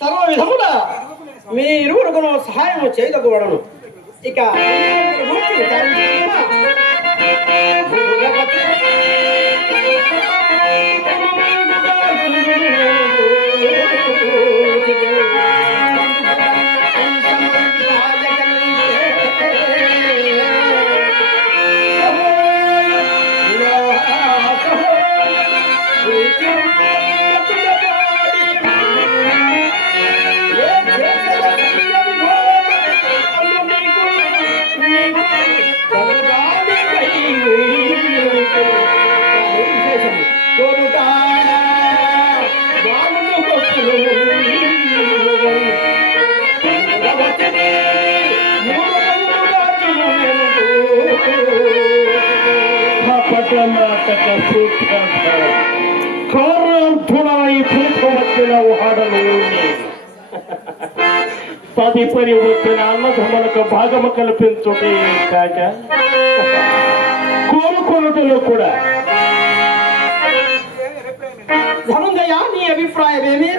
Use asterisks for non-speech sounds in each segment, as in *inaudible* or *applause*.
సర్వ విధముల మీ ఇరువురుకును సహాయము చేయదగవడను. ఇక ಕಾರ್ಯ ಪುನಃ ಈ ಪುರುಷ ಮಕ್ಕಳ ಹಾಡಲು తదుపరి వచ్చిన అన్నదమ్ములకు భాగము కల్పించుటే కాక. కోరుకొనుటలో కూడా. ధనుంజయ నీ అభిప్రాయమేమి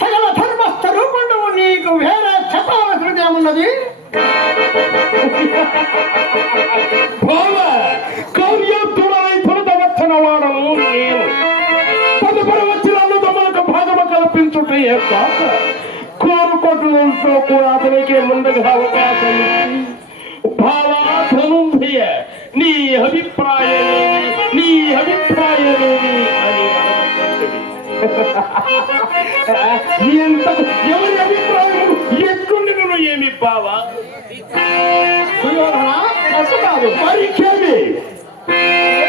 సకల ధర్మస్థ రూపంలో నీకు వేరే చెప్పవలసినది ఏమున్నది నేను. తదుపరి వచ్చిన అన్నదమ్ములకు భాగము కల్పించుటే కాక. కోరుకొనుటలో కూడా అతనికి ముందుగా అవకాశం ఇచ్చి భావా ధనుంజయ నీ అభిప్రాయమేమి నీ అభిప్రాయమేమి అని అడగకండి. *laughs* ఎంత ఎవరి అభిప్రాయం ఎట్లుండినను ఏమి బావా దుర్యోధన తప్పు కాదు మరికేమి